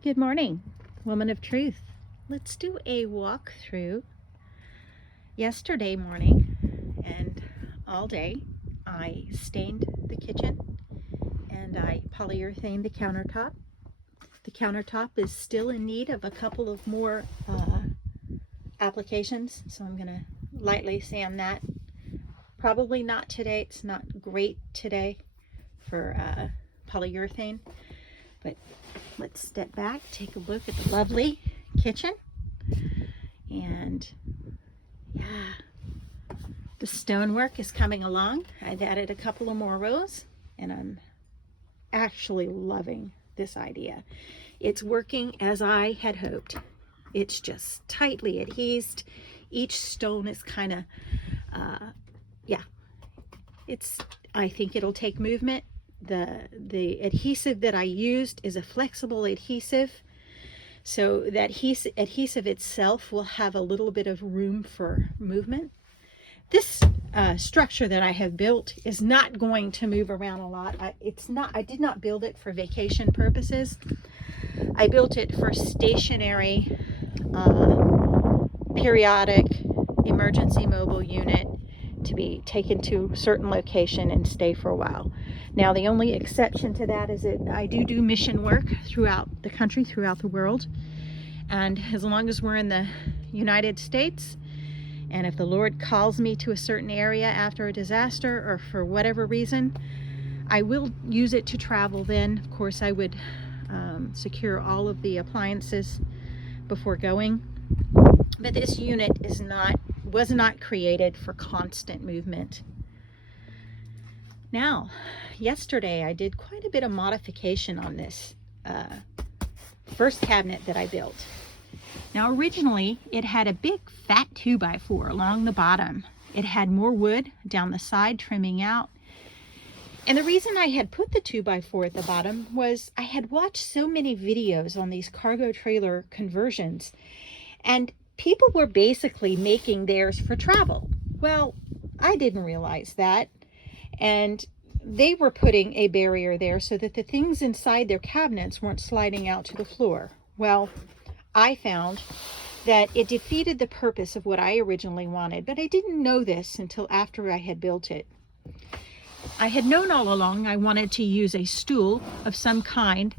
Good morning, woman of truth. Let's do a walkthrough. Yesterday morning and all day I stained the kitchen and I polyurethaned the countertop. The countertop is still in need of a couple of more applications, so I'm going to lightly sand that. Probably not today. It's not great today for polyurethane, but let's step back, take a look at the lovely kitchen. And yeah, the stonework is coming along. I've added a couple of more rows and I'm actually loving this idea. It's working as I had hoped. It's just tightly adhesed. Each stone is kind of, I think it'll take movement. The adhesive that I used is a flexible adhesive, so that adhesive itself will have a little bit of room for movement. This structure that I have built is not going to move around a lot. I did not build it for vacation purposes. I built it for stationary, periodic, emergency mobile unit to be taken to a certain location and stay for a while. Now, the only exception to that is that I do mission work throughout the country, throughout the world. And as long as we're in the United States, and if the Lord calls me to a certain area after a disaster or for whatever reason, I will use it to travel then. Of course, I would secure all of the appliances before going. But this unit was not created for constant movement. Now, yesterday I did quite a bit of modification on this first cabinet that I built. Now, originally it had a big fat 2x4 along the bottom. It had more wood down the side trimming out. And the reason I had put the 2x4 at the bottom was I had watched so many videos on these cargo trailer conversions, and people were basically making theirs for travel. Well, I didn't realize that. And they were putting a barrier there so that the things inside their cabinets weren't sliding out to the floor. Well, I found that it defeated the purpose of what I originally wanted, but I didn't know this until after I had built it. I had known all along I wanted to use a stool of some kind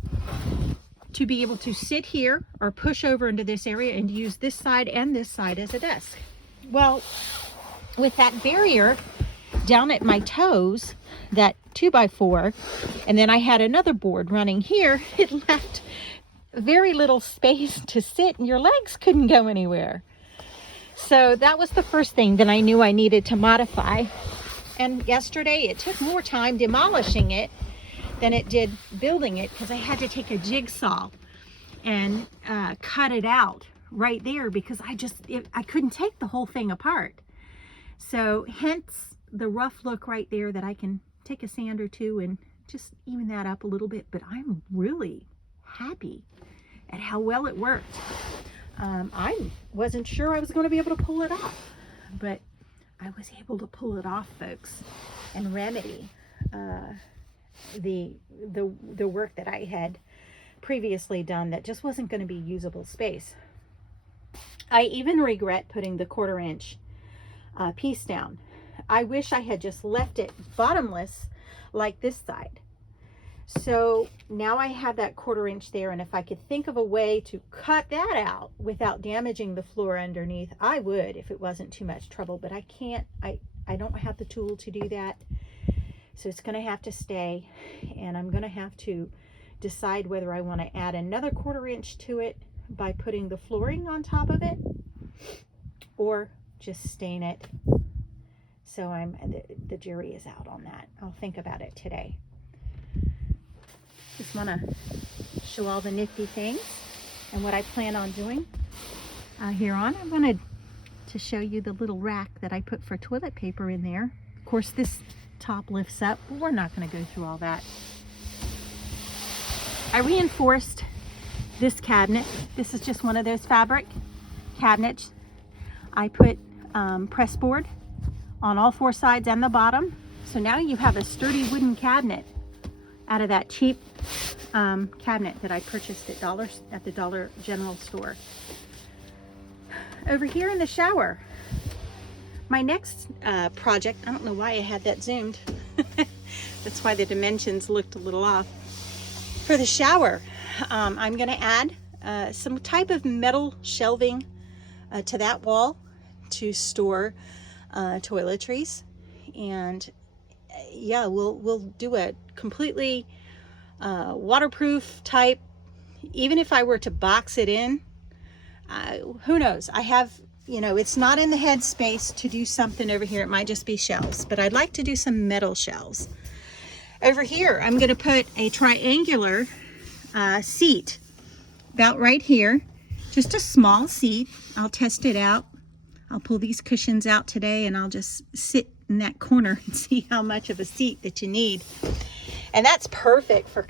to be able to sit here or push over into this area and use this side and this side as a desk. Well, with that barrier down at my toes, that 2x4, and then I had another board running here, it left very little space to sit and your legs couldn't go anywhere. So that was the first thing that I knew I needed to modify. And yesterday it took more time demolishing it than it did building it, because I had to take a jigsaw and cut it out right there because I couldn't take the whole thing apart. So hence the rough look right there that I can take a sand or two and just even that up a little bit. But I'm really happy at how well it worked. I wasn't sure I was going to be able to pull it off, but I was able to pull it off, folks, and remedy the work that I had previously done that just wasn't going to be usable space. I even regret putting the 1/4 inch piece down. I wish I had just left it bottomless like this side. So now I have that 1/4 inch there, and if I could think of a way to cut that out without damaging the floor underneath, I would, if it wasn't too much trouble, but I can't. I don't have the tool to do that. So it's going to have to stay, and I'm going to have to decide whether I want to add another 1/4 inch to it by putting the flooring on top of it, or just stain it. So the jury is out on that. I'll think about it today. Just want to show all the nifty things and what I plan on doing here on. I wanted to show you the little rack that I put for toilet paper in there. Of course, this top lifts up, but we're not going to go through all that. I reinforced this cabinet. This is just one of those fabric cabinets. I put press board on all 4 sides and the bottom. So now you have a sturdy wooden cabinet out of that cheap cabinet that I purchased at the Dollar General store. Over here in the shower, my next project, I don't know why I had that zoomed. That's why the dimensions looked a little off. For the shower, I'm going to add some type of metal shelving to that wall to store toiletries. And yeah, we'll do a completely waterproof type. Even if I were to box it in, who knows? I have, you know, it's not in the headspace to do something over here. It might just be shelves, but I'd like to do some metal shelves. Over here, I'm going to put a triangular seat about right here. Just a small seat. I'll test it out. I'll pull these cushions out today and I'll just sit in that corner and see how much of a seat that you need. And that's perfect for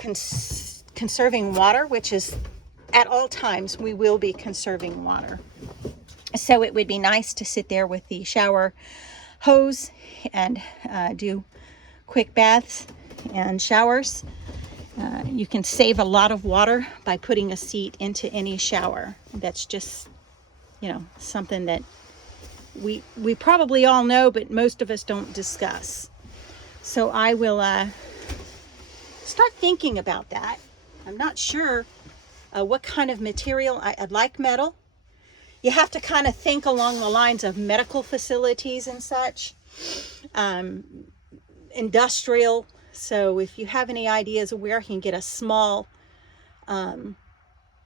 conserving water, which is at all times we will be conserving water. So it would be nice to sit there with the shower hose and do quick baths and showers. You can save a lot of water by putting a seat into any shower. That's just, you know, something that we probably all know, but most of us don't discuss. So I will start thinking about that. I'm not sure what kind of material. I'd like metal. You have to kind of think along the lines of medical facilities and such, industrial. So if you have any ideas of where I can get a small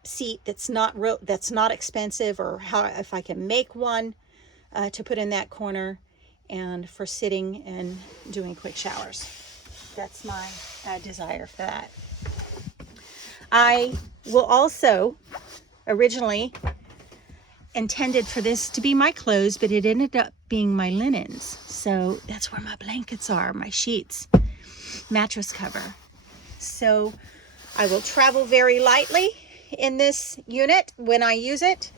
seat that's not expensive, or how if I can make one to put in that corner and for sitting and doing quick showers. That's my desire for that. I will also originally intended for this to be my clothes, but it ended up being my linens. So that's where my blankets are, my sheets, mattress cover. So I will travel very lightly in this unit when I use it.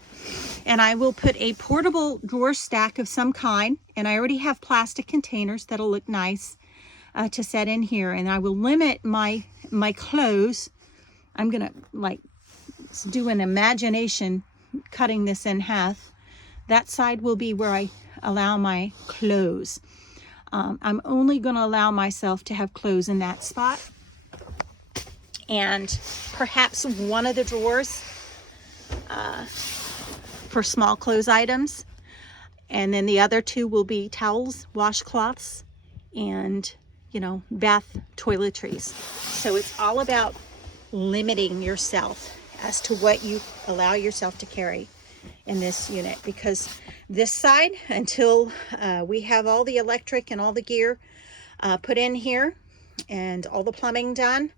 And I will put a portable drawer stack of some kind. And I already have plastic containers that'll look nice to set in here. And I will limit my clothes. I'm gonna like do an imagination cutting this in half. That side will be where I allow my clothes. I'm only going to allow myself to have clothes in that spot, and perhaps one of the drawers for small clothes items, and then the other two will be towels, washcloths, and, you know, bath toiletries. So it's all about limiting yourself as to what you allow yourself to carry in this unit, because this side, until we have all the electric and all the gear put in here and all the plumbing done,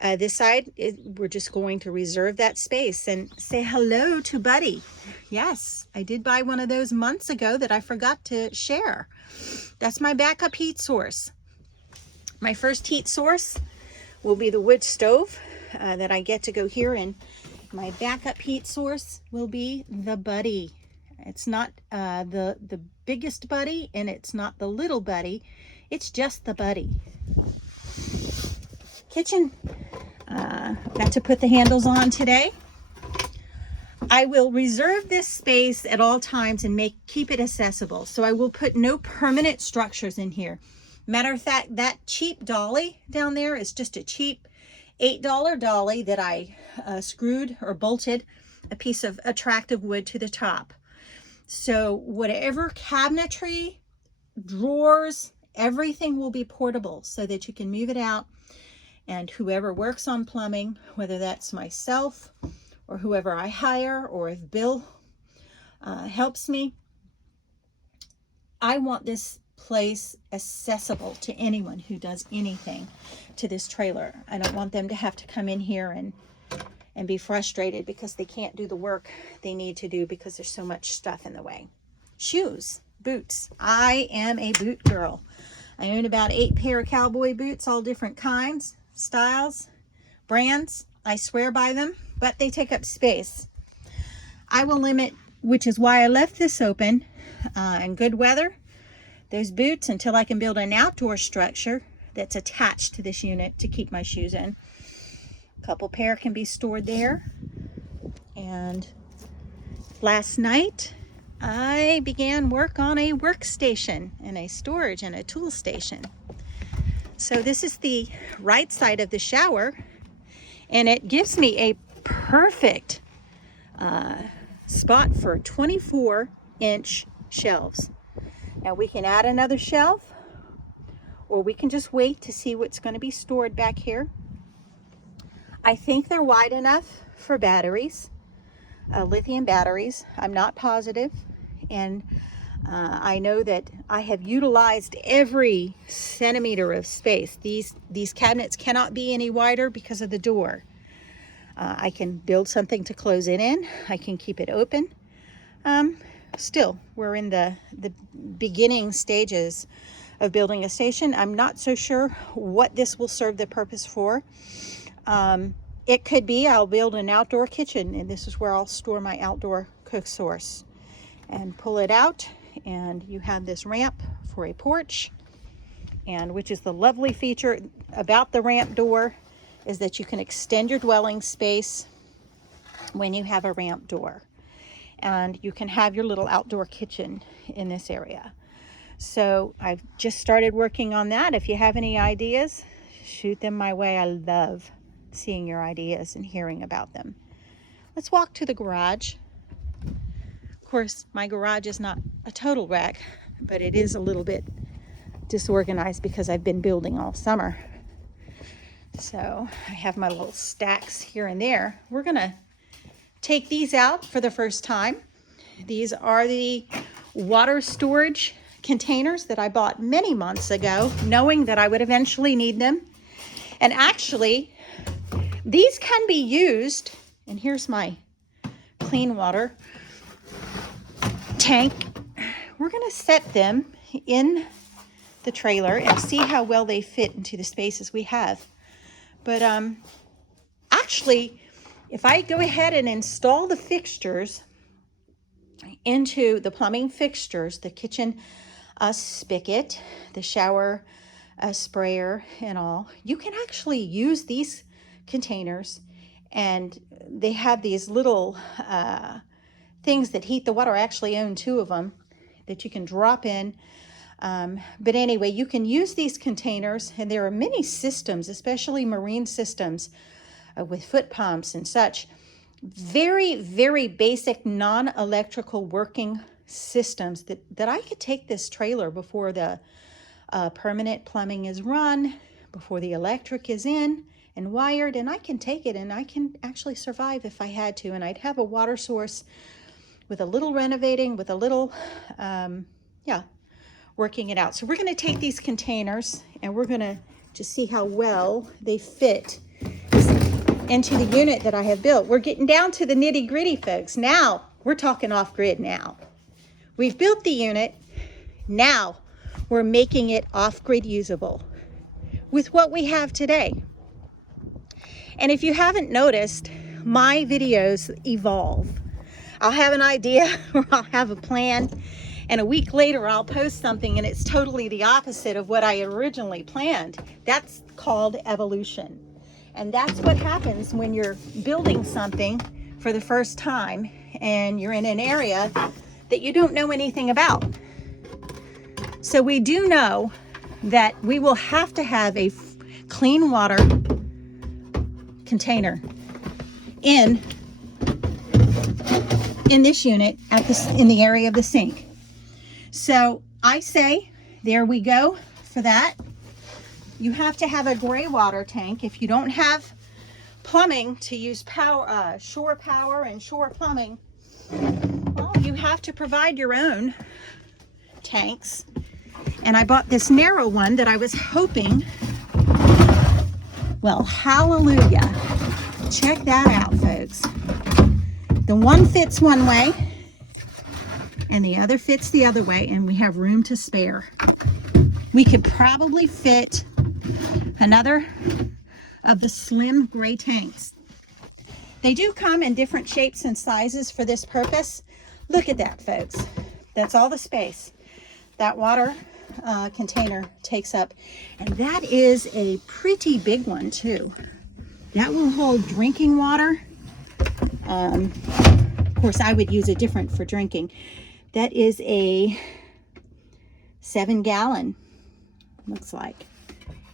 this side, we're just going to reserve that space. And say hello to Buddy. Yes, I did buy one of those months ago that I forgot to share. That's my backup heat source. My first heat source will be the wood stove that I get to go here, and my backup heat source will be the Buddy. It's not the biggest Buddy, and it's not the little Buddy. It's just the Buddy. Kitchen, got to put the handles on today. I will reserve this space at all times and keep it accessible. So I will put no permanent structures in here. Matter of fact, that cheap dolly down there is just a cheap $8 dolly that I screwed or bolted a piece of attractive wood to the top. So whatever cabinetry, drawers, everything will be portable so that you can move it out. And whoever works on plumbing, whether that's myself or whoever I hire, or if Bill helps me, I want this place accessible to anyone who does anything to this trailer. I don't want them to have to come in here and be frustrated because they can't do the work they need to do because there's so much stuff in the way. Shoes, boots. I am a boot girl. I own about 8 pair of cowboy boots, all different kinds, styles, brands. I swear by them, but they take up space. I will limit, which is why I left this open in good weather, those boots until I can build an outdoor structure. that's attached to this unit to keep my shoes in. A couple pair can be stored there. And last night I began work on a workstation and a storage and a tool station. So this is the right side of the shower, and it gives me a perfect spot for 24-inch shelves. Now we can add another shelf, or we can just wait to see what's going to be stored back here. I think they're wide enough for batteries, lithium batteries. I'm not positive, and I know that I have utilized every centimeter of space. These cabinets cannot be any wider because of the door. I can build something to close it in. I can keep it open. Still, we're in the beginning stages of building a station. I'm not so sure what this will serve the purpose for. It could be I'll build an outdoor kitchen, and this is where I'll store my outdoor cook source and pull it out, and you have this ramp for a porch, and which is the lovely feature about the ramp door is that you can extend your dwelling space when you have a ramp door, and you can have your little outdoor kitchen in this area. So I've just started working on that. If you have any ideas, shoot them my way. I love seeing your ideas and hearing about them. Let's walk to the garage. Of course, my garage is not a total wreck, but it is a little bit disorganized because I've been building all summer. So I have my little stacks here and there. We're gonna take these out for the first time. These are the water storage containers that I bought many months ago, knowing that I would eventually need them. And actually, these can be used, and here's my clean water tank. We're gonna set them in the trailer and see how well they fit into the spaces we have. But actually, if I go ahead and install the fixtures into the plumbing fixtures, the kitchen spigot, the shower sprayer and all, you can actually use these containers, and they have these little things that heat the water. I actually own 2 of them that you can drop in. But anyway, you can use these containers, and there are many systems, especially marine systems with foot pumps and such. Very, very basic non-electrical working systems that I could take this trailer before the permanent plumbing is run, before the electric is in and wired, and I can take it and I can actually survive if I had to. And I'd have a water source with a little renovating, with a little, working it out. So we're going to take these containers and we're going to just see how well they fit into the unit that I have built. We're getting down to the nitty gritty, folks. Now we're talking off grid now. We've built the unit. Now we're making it off grid usable with what we have today. And if you haven't noticed, my videos evolve. I'll have an idea or I'll have a plan, and a week later I'll post something and it's totally the opposite of what I originally planned. That's called evolution. And that's what happens when you're building something for the first time and you're in an area that you don't know anything about. So we do know that we will have to have a clean water container in this unit in the area of the sink. So I say, there we go for that. You have to have a gray water tank. If you don't have plumbing to use power, shore power and shore plumbing, well, you have to provide your own tanks. And I bought this narrow one that I was hoping, well, hallelujah. Check that out, folks. The one fits one way and the other fits the other way, and we have room to spare. We could probably fit another of the slim gray tanks. They do come in different shapes and sizes for this purpose. Look at that, folks. That's all the space. That water container takes up. And that is a pretty big one too. That will hold drinking water. Of course, I would use a different for drinking. That is a 7-gallon, looks like.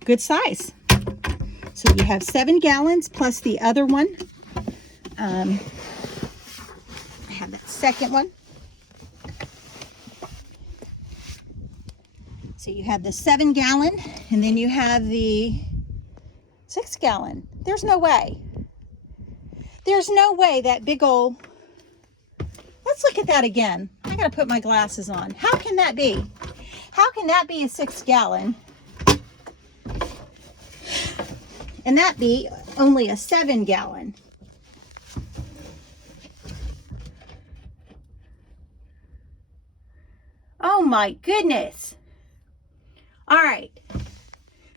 Good size. So you have 7 gallons plus the other one. I have that second one. So you have the 7-gallon, and then you have the 6-gallon. There's no way. There's no way that big old... Let's look at that again. I gotta put my glasses on. How can that be? How can that be a 6-gallon? And that be only a 7-gallon? Oh my goodness. All right,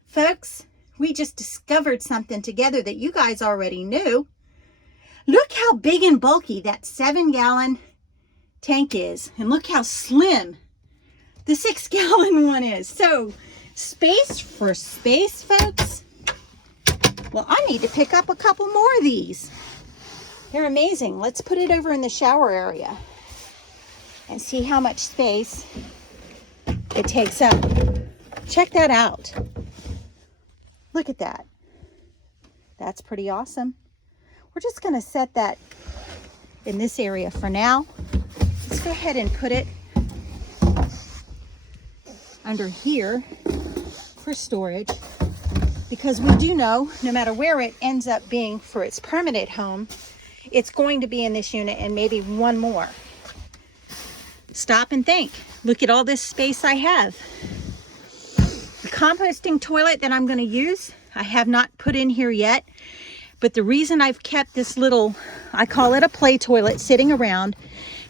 folks, we just discovered something together that you guys already knew. Look how big and bulky that 7-gallon tank is, and look how slim the 6-gallon one is. So, space for space, folks. Well, I need to pick up a couple more of these. They're amazing. Let's put it over in the shower area and see how much space it takes up. Check that out. Look at that. That's pretty awesome. We're just going to set that in this area for now. Let's go ahead and put it under here for storage, because we do know no matter where it ends up being for its permanent home, it's going to be in this unit and maybe one more. Stop and think. Look at all this space I have. The composting toilet that I'm going to use, I have not put in here yet. But the reason I've kept this little, I call it a play toilet, sitting around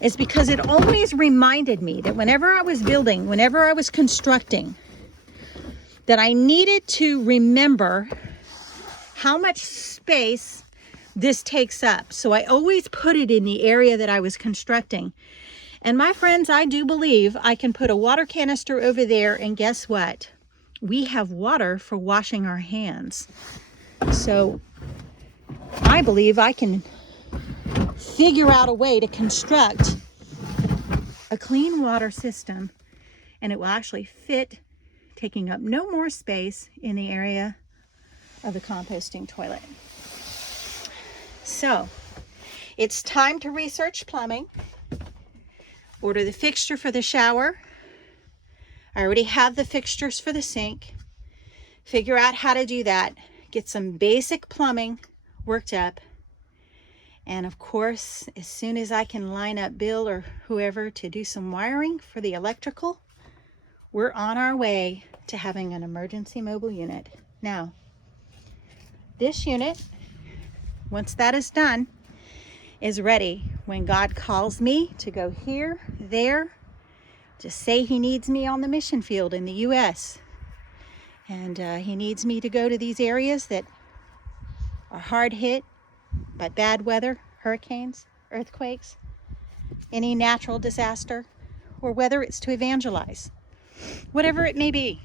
is because it always reminded me that whenever I was building, whenever I was constructing, that I needed to remember how much space this takes up. So I always put it in the area that I was constructing. And my friends, I do believe I can put a water canister over there, and guess what? We have water for washing our hands. So I believe I can figure out a way to construct a clean water system, and it will actually fit, taking up no more space in the area of the composting toilet. So it's time to research plumbing, order the fixture for the shower. I already have the fixtures for the sink. Figure out how to do that. Get some basic plumbing worked up. And of course, as soon as I can line up Bill or whoever to do some wiring for the electrical, we're on our way to having an emergency mobile unit. Now, this unit, once that is done, is ready when God calls me to go here, there, just say he needs me on the mission field in the U.S. And he needs me to go to these areas that are hard hit by bad weather, hurricanes, earthquakes, any natural disaster, or whether it's to evangelize, whatever it may be.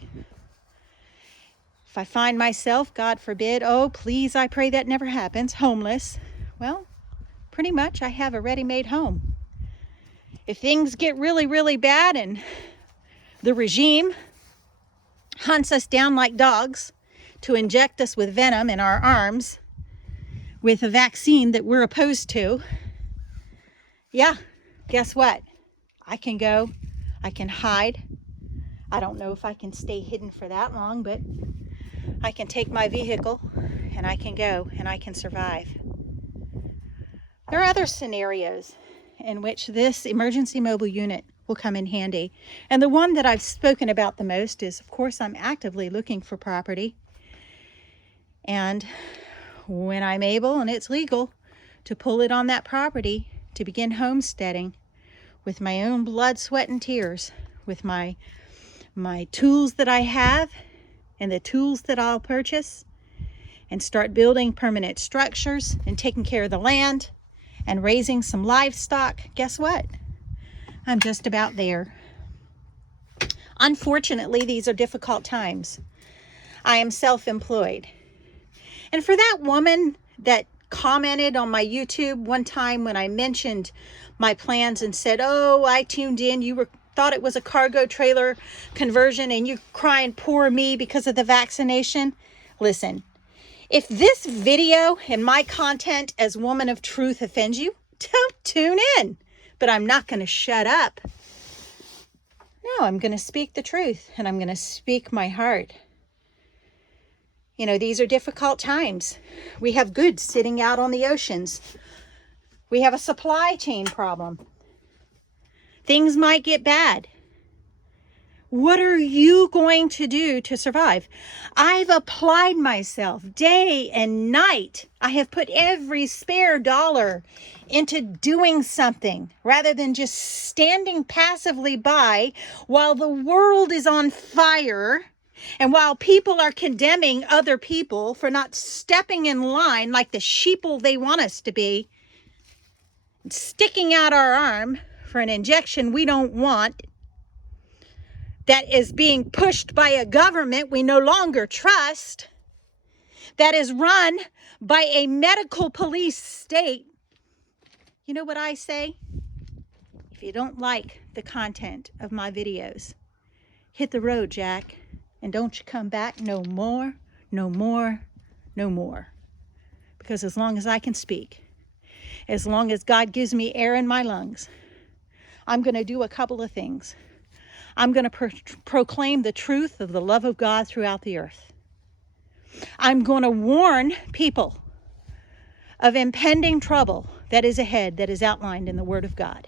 If I find myself, God forbid, oh please, I pray that never happens, homeless, well, pretty much I have a ready-made home. If things get really, really bad and the regime hunts us down like dogs to inject us with venom in our arms with a vaccine that we're opposed to, yeah, guess what? I can go, I can hide. I don't know if I can stay hidden for that long, but I can take my vehicle and I can go and I can survive. There are other scenarios in which this emergency mobile unit will come in handy. And the one that I've spoken about the most is, of course, I'm actively looking for property. And when I'm able and it's legal to pull it on that property to begin homesteading with my own blood, sweat, and tears, with my tools that I have and the tools that I'll purchase, and start building permanent structures and taking care of the land and raising some livestock, guess what? I'm just about there. Unfortunately, these are difficult times. I am self-employed. And for that woman that commented on my YouTube one time when I mentioned my plans and said, oh, I tuned in, thought it was a cargo trailer conversion and you crying poor me because of the vaccination. Listen, if this video and my content as woman of truth offends you, don't tune in. But I'm not going to shut up. No, I'm going to speak the truth and I'm going to speak my heart. You know, these are difficult times. We have goods sitting out on the oceans. We have a supply chain problem. Things might get bad. What are you going to do to survive? I've applied myself day and night. I have put every spare dollar into doing something rather than just standing passively by while the world is on fire and while people are condemning other people for not stepping in line like the sheeple they want us to be, sticking out our arm for an injection we don't want, that is being pushed by a government we no longer trust, that is run by a medical police state. You know what I say? If you don't like the content of my videos, hit the road, Jack, and don't you come back no more, no more, no more. Because as long as I can speak, as long as God gives me air in my lungs, I'm going to do a couple of things. I'm going to proclaim the truth of the love of God throughout the earth. I'm going to warn people of impending trouble that is ahead, that is outlined in the Word of God.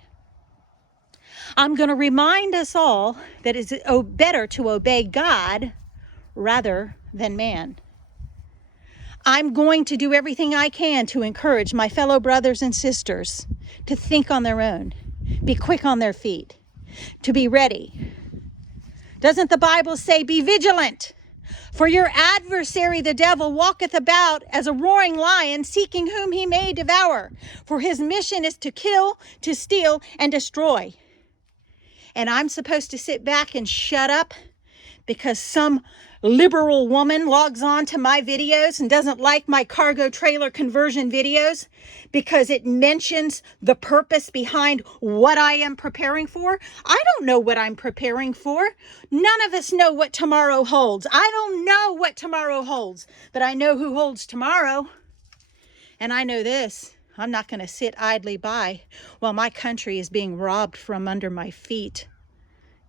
I'm going to remind us all that it's better to obey God rather than man. I'm going to do everything I can to encourage my fellow brothers and sisters to think on their own, be quick on their feet, to be ready. Doesn't the Bible say, be vigilant? For your adversary, the devil, walketh about as a roaring lion, seeking whom he may devour. For his mission is to kill, to steal, and destroy. And I'm supposed to sit back and shut up because some liberal woman logs on to my videos and doesn't like my cargo trailer conversion videos because it mentions the purpose behind what I am preparing for? I don't know what I'm preparing for. None of us know what tomorrow holds. I don't know what tomorrow holds, but I know who holds tomorrow. And I know this: I'm not going to sit idly by while my country is being robbed from under my feet.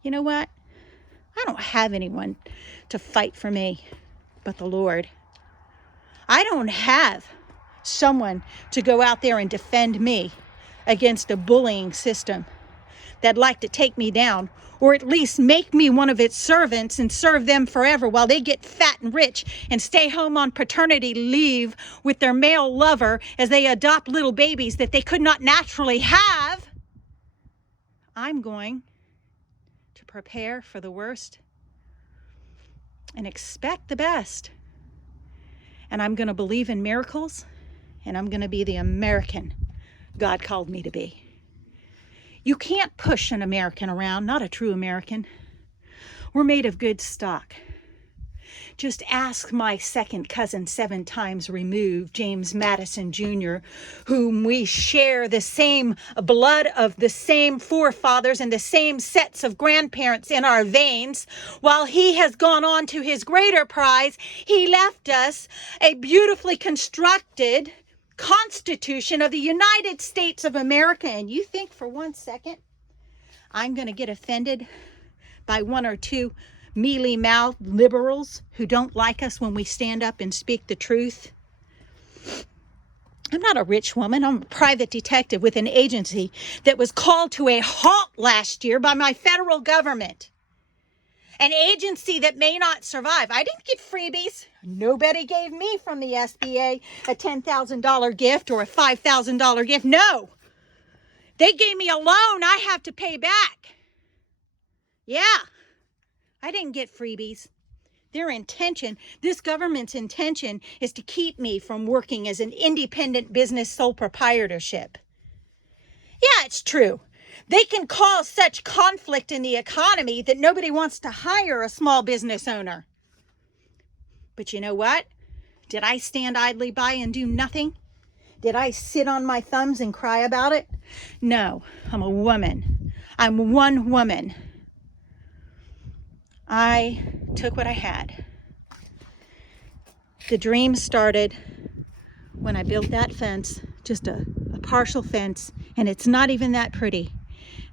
You know what? I don't have anyone to fight for me but the Lord. I don't have someone to go out there and defend me against a bullying system that'd like to take me down, or at least make me one of its servants and serve them forever while they get fat and rich and stay home on paternity leave with their male lover as they adopt little babies that they could not naturally have. I'm going to prepare for the worst and expect the best. And I'm going to believe in miracles, and I'm going to be the American God called me to be. You can't push an American around, not a true American. We're made of good stock. Just ask my second cousin 7 times removed, James Madison Jr., whom we share the same blood of the same forefathers and the same sets of grandparents in our veins. While he has gone on to his greater prize, he left us a beautifully constructed Constitution of the United States of America. And you think for 1 second I'm going to get offended by 1 or 2 mealy-mouthed liberals who don't like us when we stand up and speak the truth? I'm not a rich woman. I'm a private detective with an agency that was called to a halt last year by my federal government. An agency that may not survive. I didn't get freebies. Nobody gave me from the SBA a $10,000 gift or a $5,000 gift. No. They gave me a loan I have to pay back. Yeah. I didn't get freebies. Their intention, this government's intention, is to keep me from working as an independent business sole proprietorship. Yeah, it's true. They can cause such conflict in the economy that nobody wants to hire a small business owner. But you know what? Did I stand idly by and do nothing? Did I sit on my thumbs and cry about it? No, I'm a woman. I'm one woman. I took what I had. The dream started when I built that fence, just a partial fence, and it's not even that pretty.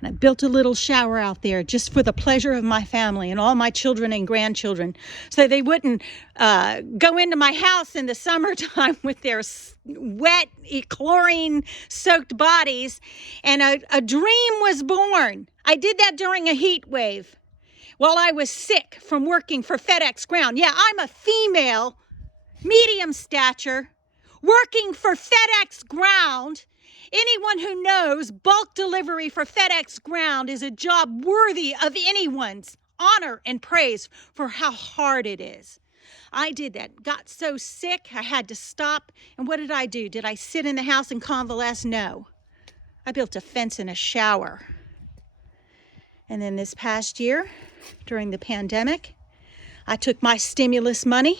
And I built a little shower out there just for the pleasure of my family and all my children and grandchildren, so they wouldn't go into my house in the summertime with their wet, chlorine-soaked bodies. And a dream was born. I did that during a heat wave while I was sick from working for FedEx Ground. Yeah, I'm a female, medium stature, working for FedEx Ground. Anyone who knows bulk delivery for FedEx Ground is a job worthy of anyone's honor and praise for how hard it is. I did that. Got so sick, I had to stop. And what did I do? Did I sit in the house and convalesce? No. I built a fence and a shower. And then this past year, during the pandemic, I took my stimulus money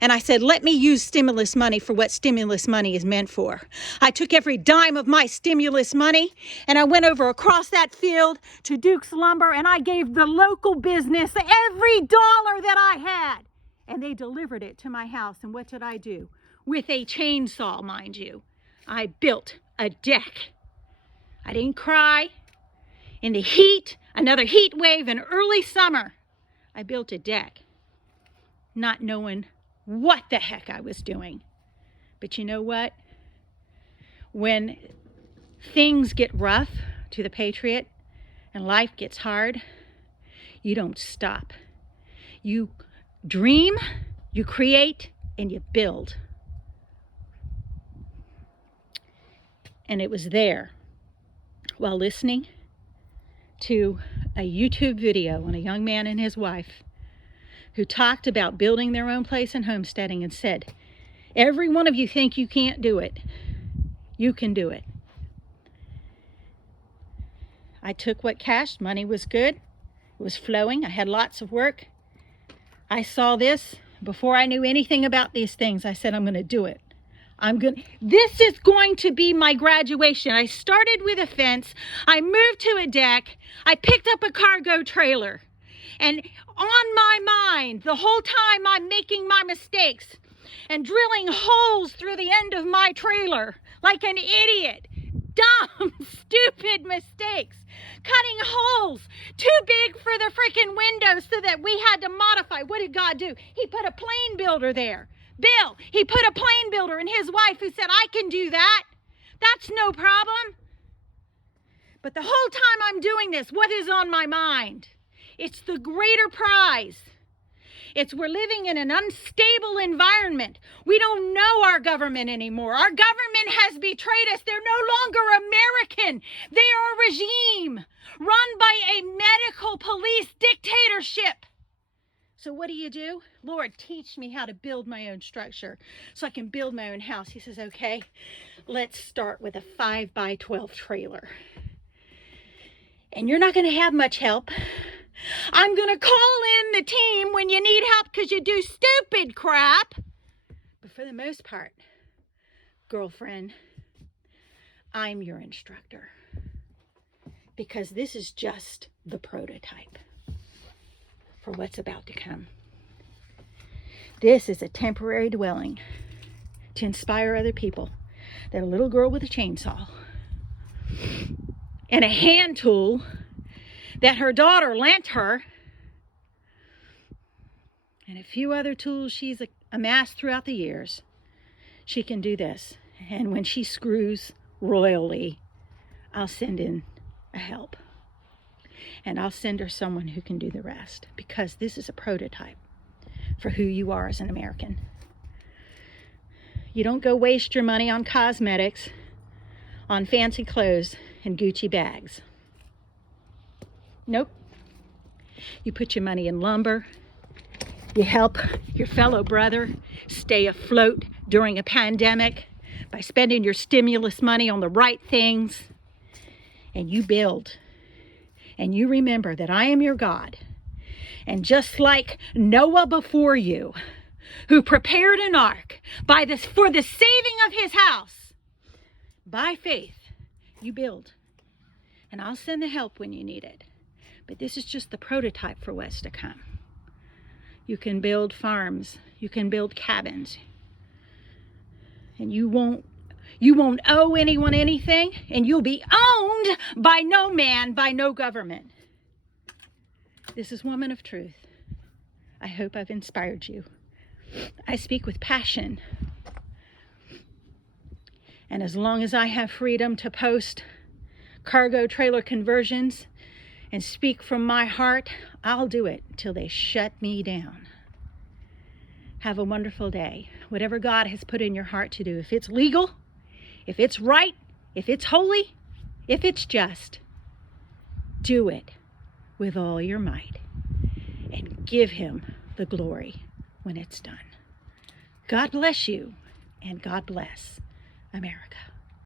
and I said, let me use stimulus money for what stimulus money is meant for. I took every dime of my stimulus money and I went over across that field to Duke's Lumber and I gave the local business every dollar that I had. And they delivered it to my house. And what did I do? With a chainsaw, mind you. I built a deck. I didn't cry. In the heat, another heat wave in early summer, I built a deck, not knowing what the heck I was doing. But you know what? When things get rough to the Patriot and life gets hard, you don't stop. You dream, you create, and you build. And it was there while listening to a YouTube video on a young man and his wife who talked about building their own place and homesteading and said, every one of you think you can't do it. You can do it. I took what cash, money was good, it was flowing, I had lots of work. I saw this before I knew anything about these things. I said, I'm going to do it. This is going to be my graduation. I started with a fence. I moved to a deck. I picked up a cargo trailer. And on my mind, the whole time I'm making my mistakes and drilling holes through the end of my trailer like an idiot. Dumb, stupid mistakes. Cutting holes too big for the freaking windows so that we had to modify. What did God do? He put a plane builder there. Bill, he put a plane builder and his wife who said, I can do that. That's no problem. But the whole time I'm doing this, what is on my mind? It's the greater prize. It's we're living in an unstable environment. We don't know our government anymore. Our government has betrayed us. They're no longer American. They are a regime run by a medical police dictatorship. So what do? Lord, teach me how to build my own structure so I can build my own house. He says, okay, let's start with a 5x12 trailer. And you're not going to have much help. I'm going to call in the team when you need help because you do stupid crap. But for the most part, girlfriend, I'm your instructor. Because this is just the prototype for what's about to come. This is a temporary dwelling to inspire other people. That a little girl with a chainsaw and a hand tool that her daughter lent her, and a few other tools she's amassed throughout the years, she can do this. And when she screws royally, I'll send in a help. And I'll send her someone who can do the rest, because this is a prototype for who you are as an American. You don't go waste your money on cosmetics, on fancy clothes, and Gucci bags. Nope. You put your money in lumber. You help your fellow brother stay afloat during a pandemic by spending your stimulus money on the right things. and you build, and you remember that I am your God. And just like Noah before you, who prepared an ark for the saving of his house, by faith, you build. And I'll send the help when you need it. But this is just the prototype for what's to come. You can build farms. You can build cabins. And you won't owe anyone anything. And you'll be owned by no man, by no government. This is Woman of Truth. I hope I've inspired you. I speak with passion. And as long as I have freedom to post cargo trailer conversions and speak from my heart, I'll do it till they shut me down. Have a wonderful day. Whatever God has put in your heart to do, if it's legal, if it's right, if it's holy, if it's just, do it with all your might and give him the glory when it's done. God bless you, and God bless America.